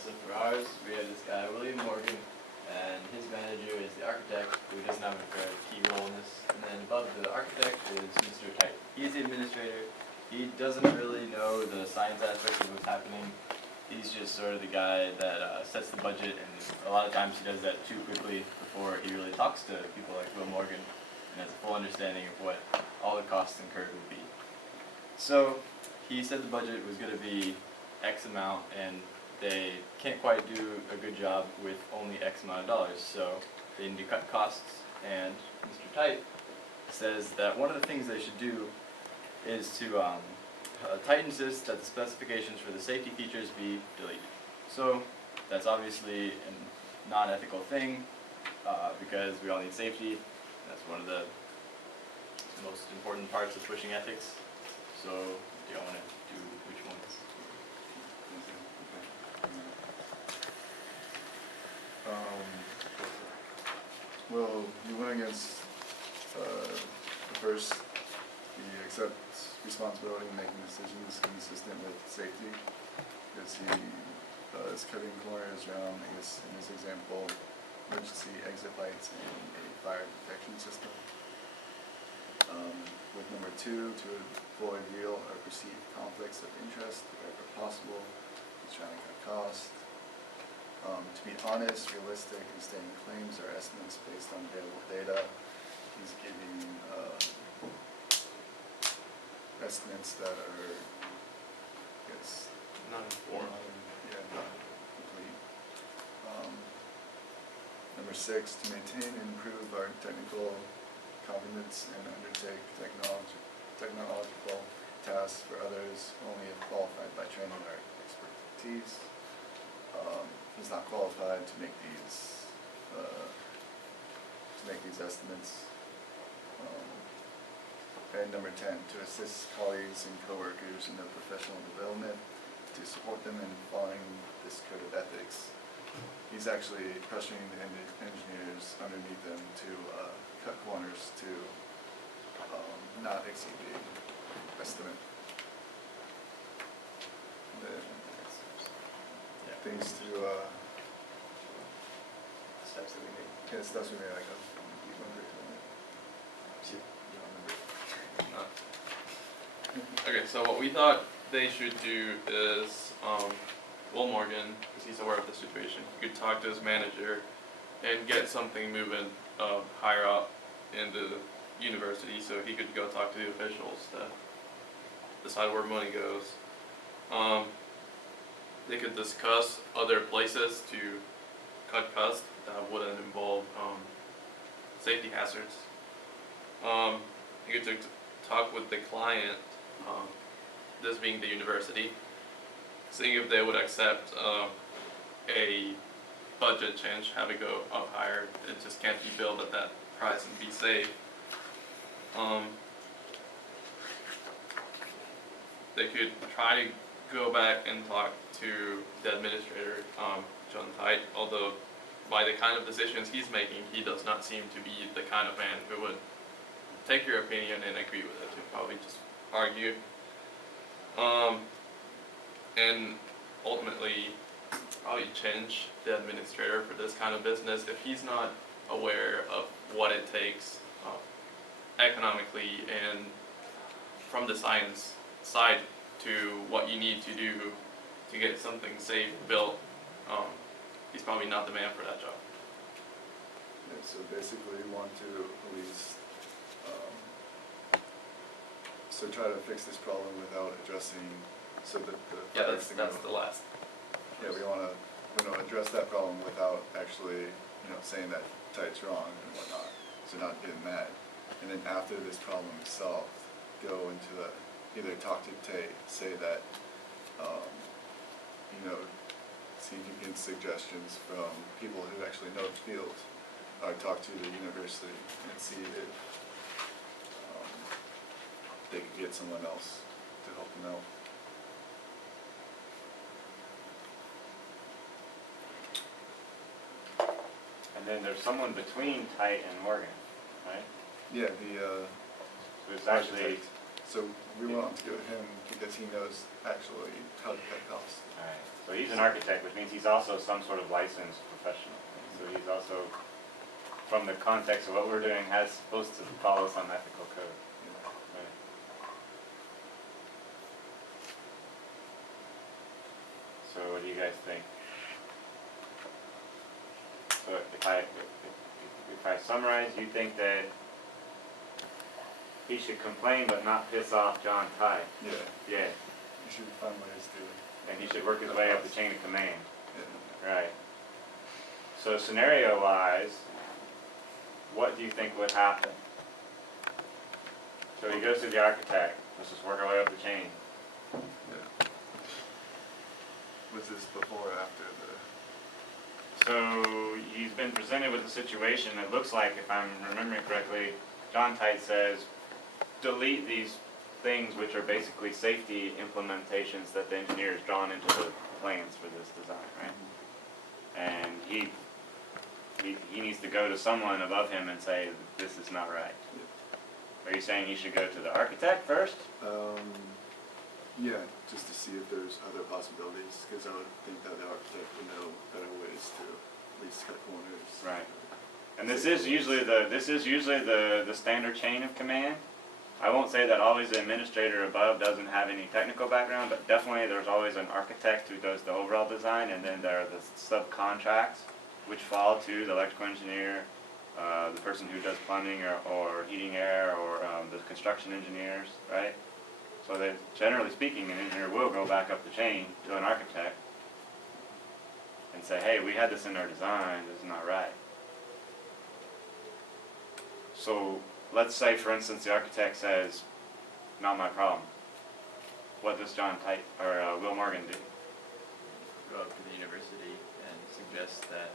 so for ours, we have this guy, William Morgan, and his manager is the architect, who doesn't have a very key role in this. And then above the architect is Mr. Tite. He's the administrator. He doesn't really know the science aspect of what's happening. He's just sort of the guy that sets the budget, and a lot of times he does that too quickly before he really talks to people like Will Morgan and has a full understanding of what all the costs incurred would be. So he said the budget was going to be X amount, and they can't quite do a good job with only X amount of dollars, so they need to cut costs. And Mr. Tite says that one of the things they should do is to Tite insists that the specifications for the safety features be deleted. So that's obviously a non-ethical thing because we all need safety. That's one of the most important parts of pushing ethics. So do y'all want to do which ones? Well, you went against the first, he accepts responsibility in making decisions consistent with safety, because he is cutting corners around, I guess in this example, emergency exit lights and a fire detection system. With number 2, to avoid real or perceived conflicts of interest wherever possible, he's trying to cut costs. To be honest, realistic, and stating claims or estimates based on available data. He's giving estimates that are, I guess, Not informed. not complete. Number 6, to maintain and improve our technical competence and undertake technological tasks for others only if qualified by training or expertise. He's not qualified to make these estimates. And number 10, to assist colleagues and coworkers in their professional development, to support them in following this code of ethics. He's actually pressuring the engineers underneath them to cut corners to not exceed the estimate. And then things to Steps that we made. yeah, steps we made. I got you remember it. You don't remember. No. Okay, so what we thought they should do is, Will Morgan, because he's aware of the situation, he could talk to his manager and get something moving higher up in the university, so he could go talk to the officials to decide where money goes. They could discuss other places to cut costs that wouldn't involve safety hazards. You could talk with the client, this being the university, seeing if they would accept a budget change, have it go up higher. It just can't be billed at that price and be safe. They could try to go back and talk to the administrator, John Tite, although by the kind of decisions he's making, he does not seem to be the kind of man who would take your opinion and agree with it. He'd probably just argue. And ultimately, probably change the administrator for this kind of business if he's not aware of what it takes economically and from the science side to what you need to do to get something safe built. He's probably not the man for that job. Yeah, so basically we want to at least so try to fix this problem without addressing so that the Yeah, that's the last. yeah, we want to address that problem without actually saying that Tite's wrong and whatnot, so not getting mad. And then after this problem is solved, go into the either talk to Tate, say that see if you can get suggestions from people who actually know the field, or talk to the university and see if they could get someone else to help them out. And then there's someone between Tite and Morgan, right? Yeah, So it's actually, architect. So we want to go with him because he knows actually how to cut costs. alright, so So he's an architect, which means he's also some sort of licensed professional. So he's also, from the context of what we're doing, has supposed to follow some ethical code. Right. So what do you guys think? So if I summarize, you think that he should complain but not piss off John Tye? Yeah, Yeah. you should find ways to, And he should work his way up the chain of command. yeah. Right. So scenario-wise, what do you think would happen? So he goes to the architect. Let's just work our way up the chain. Yeah. Was this before or after the? So he's been presented with a situation that looks like, if I'm remembering correctly, John Tite says, delete these things which are basically safety implementations that the engineer's drawn into the plans for this design, right? And he needs to go to someone above him and say, this is not right. Are you saying he should go to the architect first? Yeah, just to see if there's other possibilities, because I would think that the architect would know better ways to at least cut corners. Right. And this is usually the standard chain of command. I won't say that always the administrator above doesn't have any technical background, but definitely there's always an architect who does the overall design, and then there are the subcontracts which fall to the electrical engineer, the person who does plumbing or heating air, or the construction engineers, right? So that generally speaking, an engineer will go back up the chain to an architect and say, hey, we had this in our design, this is not right. So let's say, for instance, the architect says, not my problem. What does John Tite or Will Morgan do? Go up to the university and suggest that,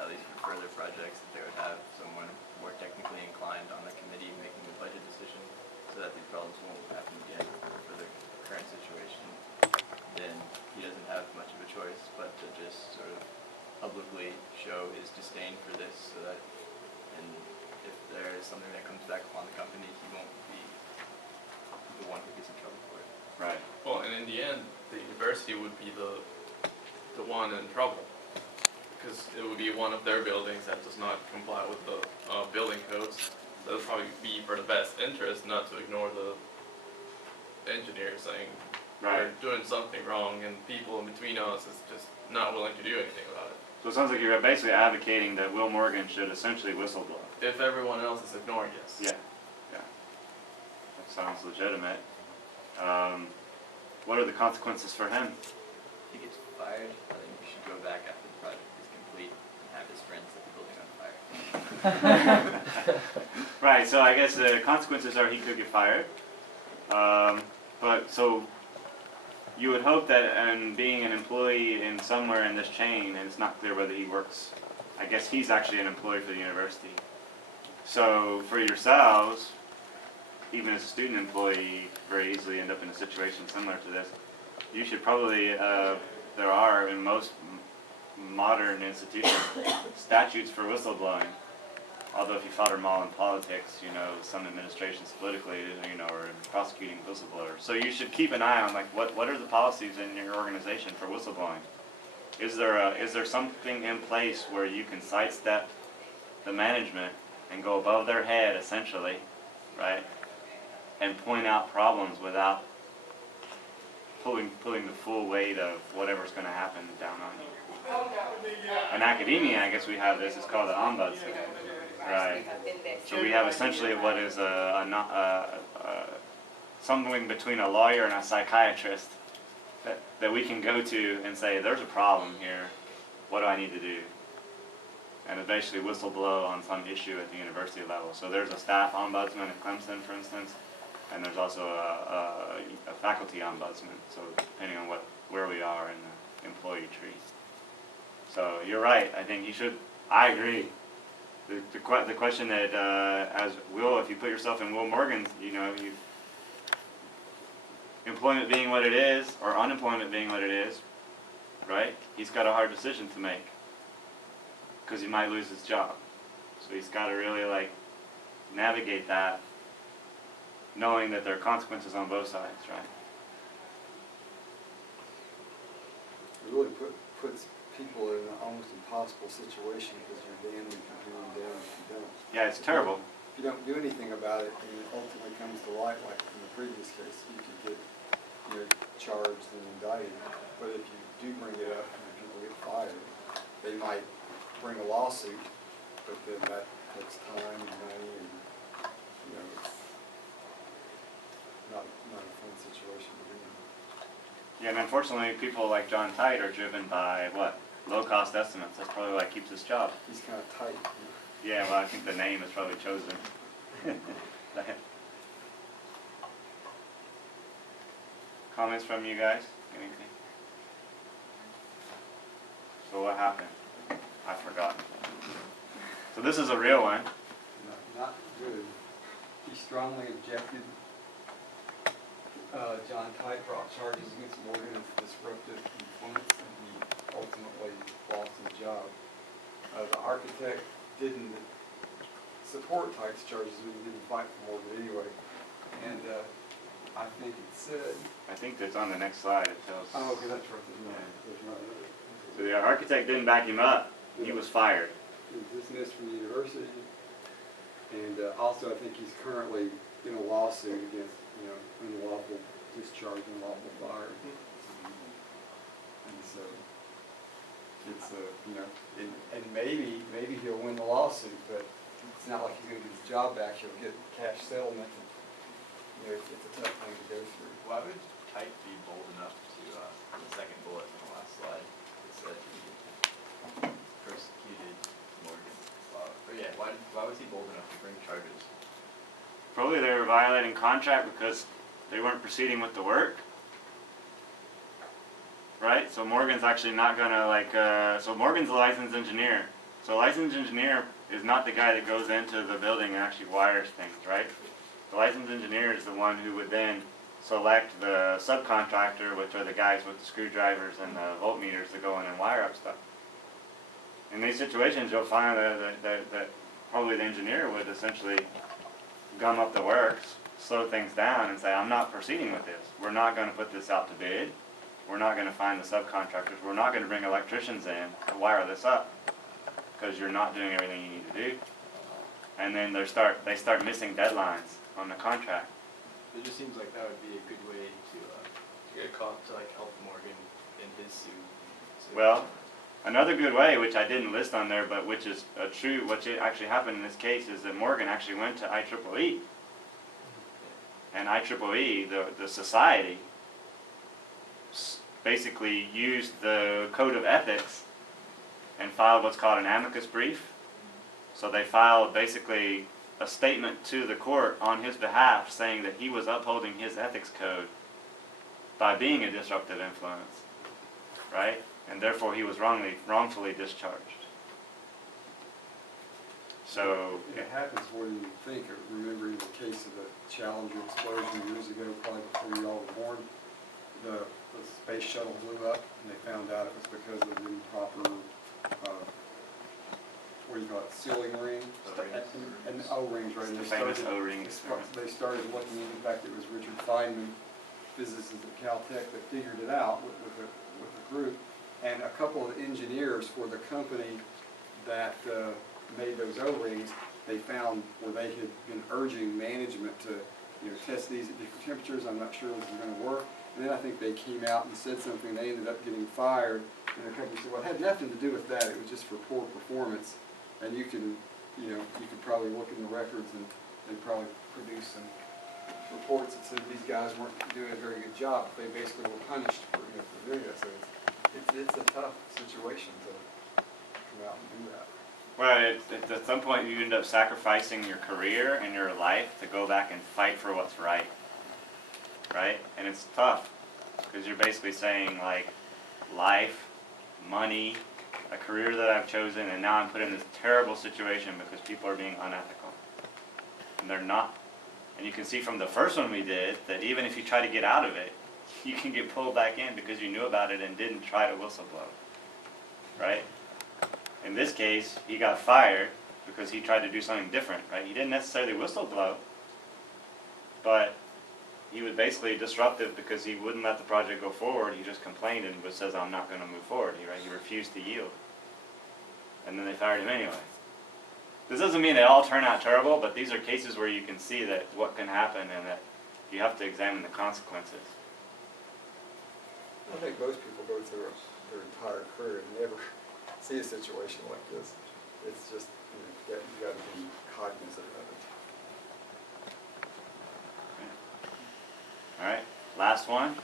at least for further projects, that they would have someone more technically inclined on the committee making the budget decision, so that these problems won't happen again for the current situation. Then he doesn't have much of a choice but to just sort of publicly show his disdain for this, so that, and if there is something that comes back upon the company, he won't be the one who gets in trouble for it. Right. Well, and in the end, the university would be the one in trouble, because it would be one of their buildings that does not comply with the building codes. So it would probably be for the best interest not to ignore the engineer saying Right. we're doing something wrong, and people in between us is just not willing to do anything about it. So it sounds like you're basically advocating that Will Morgan should essentially whistleblow. If everyone else is ignoring us. Yeah. Yeah. That sounds legitimate. What are the consequences for him? If he gets fired, I think he should go back after the project is complete and have his friends set the building on fire. Right, so I guess the consequences are he could get fired. But so you would hope that being an employee in somewhere in this chain, and it's not clear whether he works, I guess he's actually an employee for the university. So for yourselves, even as a student employee, you very easily end up in a situation similar to this. You should probably, there are in most modern institutions statutes for whistleblowing. Although if you fought them all in politics, you know, some administrations politically, you know, are prosecuting whistleblowers. So you should keep an eye on, like, what are the policies in your organization for whistleblowing? Is there something in place where you can sidestep the management and go above their head, essentially, right, and point out problems without pulling the full weight of whatever's going to happen down on you? In academia, I guess we have this. It's called the ombudsman. Right. So we have essentially what is something between a lawyer and a psychiatrist that we can go to and say, there's a problem here, what do I need to do? And it basically whistleblow on some issue at the university level. So there's a staff ombudsman at Clemson, for instance, and there's also a faculty ombudsman, so depending on where we are in the employee tree. So you're right, I think you should, I agree. The question that, as Will, if you put yourself in Will Morgan's, you know, employment being what it is, or unemployment being what it is, right? He's got a hard decision to make, because he might lose his job. So he's got to really, like, navigate that, knowing that there are consequences on both sides, right? really puts people in an almost impossible situation because you're damned if you do and damned if you don't. Yeah, it's terrible. If you don't do anything about it and it ultimately comes to light, like in the previous case, you could get, charged and indicted. But if you do bring it up and people get fired, they might bring a lawsuit, but then that takes time and money and, it's not a fun situation to be in. Yeah, and unfortunately, people like John Tite are driven by what? Low-cost estimates. That's probably why he keeps his job. He's kind of tight. Yeah, well, I think the name is probably chosen. Comments from you guys? Anything? So what happened? I forgot. So this is a real one. Not good. He strongly objected. John Tite brought charges against Morgan of disruptive influence, and he ultimately lost his job. The architect didn't support Tite's charges, but he didn't fight for Morgan anyway. And I think it said. I think that's on the next slide. It tells. Oh, okay, that's right. There's no. So the architect didn't back him up. He was fired. He was dismissed from the university, and also I think he's currently in a lawsuit against, unlawful discharge, unlawful fire. And so, it's and maybe he'll win the lawsuit, but it's not like he's going to get his job back. He'll get cash settlement. It's a tough thing to go through. Why would Tite be bold enough to, the second bullet on the last slide, it said he persecuted Morgan? But yeah, why was he bold enough to bring charges? Probably they were violating contract because they weren't proceeding with the work. Right? So Morgan's actually not gonna so Morgan's a licensed engineer. So a licensed engineer is not the guy that goes into the building and actually wires things, right? The licensed engineer is the one who would then select the subcontractor, which are the guys with the screwdrivers and the voltmeters that go in and wire up stuff. In these situations, you'll find that probably the engineer would essentially gum up the works, slow things down, and say, I'm not proceeding with this. We're not going to put this out to bid. We're not going to find the subcontractors. We're not going to bring electricians in to wire this up because you're not doing everything you need to do. And then they start missing deadlines on the contract. It just seems like that would be a good way to get a cop to help Morgan in his suit. So Well, another good way, which I didn't list on there, but which is true, what actually happened in this case is that Morgan actually went to IEEE. And IEEE, the society, basically used the code of ethics and filed what's called an amicus brief. So they filed basically a statement to the court on his behalf saying that he was upholding his ethics code by being a disruptive influence, right? And therefore he was wrongfully discharged. So It happens more than you think. Remembering the case of the Challenger explosion years ago, probably before you all were born, the space shuttle blew up, and they found out it was because of the improper, sealing ring? O-rings. And O-rings, right? it's the And famous started- O-ring experiment. They started looking into the fact that it was Richard Feynman, physicist at Caltech, that figured it out with a group. And a couple of engineers for the company that made those O-rings, they found where they had been urging management to test these at different temperatures. I'm not sure this is going to work. And then I think they came out and said something. They ended up getting fired. And the company said, well, it had nothing to do with that. It was just for poor performance. And you could probably look in the records and they'd probably produce some reports that said these guys weren't doing a very good job. They basically were punished for doing that. So it's a tough situation to come out and do that. Well, at some point you end up sacrificing your career and your life to go back and fight for what's right, right? And it's tough because you're basically saying life, money, a career that I've chosen, and now I'm put in this terrible situation because people are being unethical. And they're not. And you can see from the first one we did that even if you try to get out of it, you can get pulled back in because you knew about it and didn't try to whistleblow, right? In this case, he got fired because he tried to do something different, right? He didn't necessarily whistleblow, but he was basically disruptive because he wouldn't let the project go forward. He just complained and was says, I'm not going to move forward. He refused to yield. And then they fired him anyway. This doesn't mean they all turn out terrible, but these are cases where you can see that what can happen and that you have to examine the consequences. I think most people go through their entire career and never see a situation like this. It's just, you got to be cognizant of it. All right, last one.